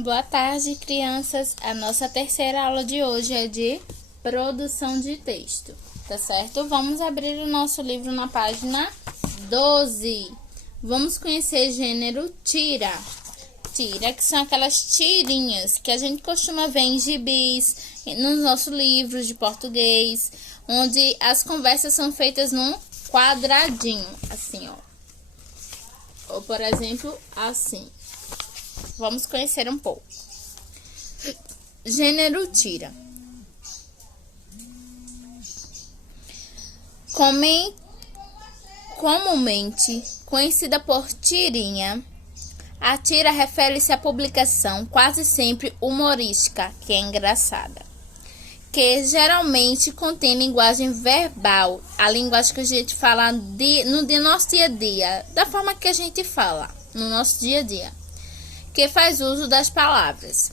Boa tarde, crianças. A nossa terceira aula de hoje é de produção de texto, tá certo? Vamos abrir o nosso livro na página 12. Vamos conhecer gênero tira. Tira, que são aquelas tirinhas que a gente costuma ver em gibis, nos nossos livros de português, onde as conversas são feitas num quadradinho, assim, ó. Ou, por exemplo, assim. Vamos conhecer um pouco. Gênero tira. Comumente conhecida por tirinha, a tira refere-se à publicação quase sempre humorística, que é engraçada, que geralmente contém linguagem verbal, a linguagem que a gente fala no nosso dia a dia, da forma que a gente fala no nosso dia a dia, que faz uso das palavras,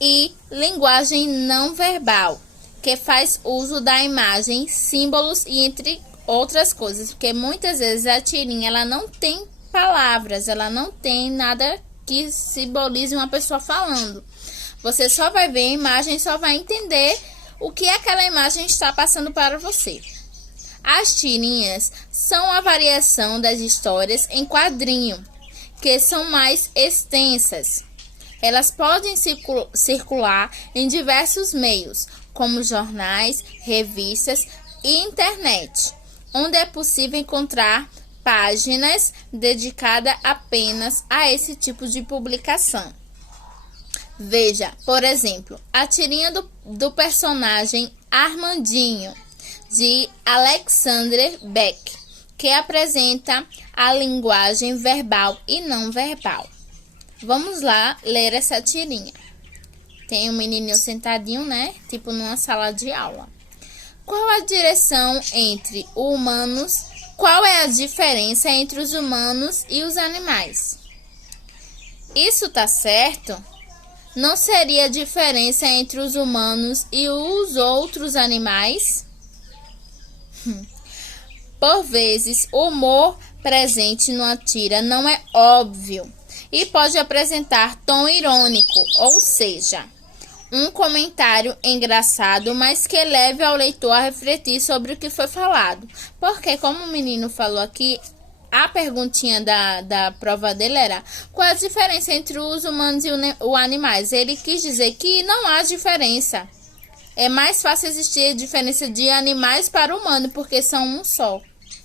e linguagem não verbal, que faz uso da imagem, símbolos e entre outras coisas, porque muitas vezes a tirinha ela não tem palavras, ela não tem nada que simbolize uma pessoa falando. Você só vai ver a imagem e só vai entender o que aquela imagem está passando para você. As tirinhas são a variação das histórias em quadrinho, que são mais extensas. Elas podem circular em diversos meios, como jornais, revistas e internet, onde é possível encontrar páginas dedicadas apenas a esse tipo de publicação. Veja, por exemplo, a tirinha do personagem Armandinho, de Alexander Beck, que apresenta a linguagem verbal e não verbal. Vamos lá ler essa tirinha. Tem um menininho sentadinho, né? Tipo numa sala de aula. Qual a diferença entre os humanos e os animais? Isso tá certo? Não seria a diferença entre os humanos e os outros animais? Por vezes, o humor presente numa tira não é óbvio e pode apresentar tom irônico, ou seja, um comentário engraçado, mas que leve ao leitor a refletir sobre o que foi falado. Porque, como o menino falou aqui, a perguntinha da prova dele era: qual a diferença entre os humanos e os animais? Ele quis dizer que não há diferença. É mais fácil existir a diferença de animais para humanos, porque são um só.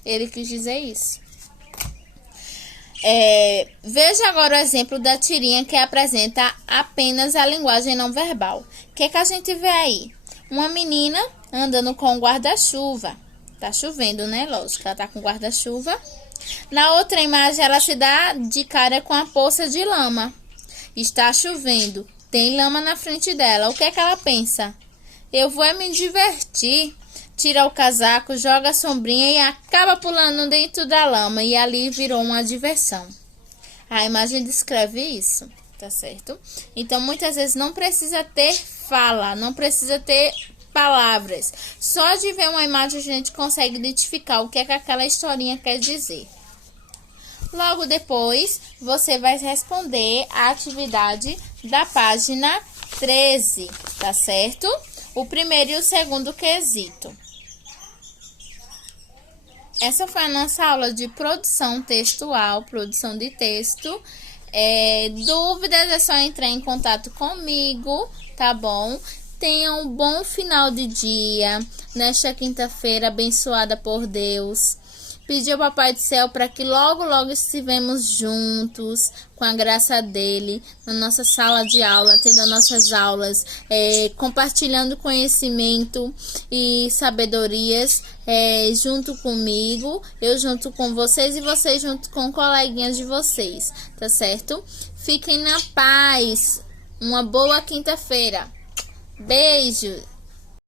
Ele quis dizer isso. Veja agora o exemplo da tirinha que apresenta apenas a linguagem não verbal. O que a gente vê aí? Uma menina andando com um guarda-chuva. Tá chovendo, né? Lógico, ela tá com guarda-chuva. Na outra imagem, ela se dá de cara com a poça de lama. Está chovendo. Tem lama na frente dela. O que ela pensa? Eu vou me divertir. Tira o casaco, joga a sombrinha e acaba pulando dentro da lama. E ali virou uma diversão. A imagem descreve isso, tá certo? Então, muitas vezes não precisa ter fala, não precisa ter palavras. Só de ver uma imagem a gente consegue identificar o que aquela historinha quer dizer. Logo depois, você vai responder a atividade da página 13, tá certo? O primeiro e o segundo quesito. Essa foi a nossa aula de produção textual, produção de texto. Dúvidas é só entrar em contato comigo, tá bom? Tenha um bom final de dia, nesta quinta-feira abençoada por Deus. Pedir ao Papai do Céu para que logo, logo estivemos juntos, com a graça dele, na nossa sala de aula, tendo as nossas aulas, compartilhando conhecimento e sabedorias, junto comigo, eu junto com vocês e vocês junto com coleguinhas de vocês, tá certo? Fiquem na paz, uma boa quinta-feira. Beijo!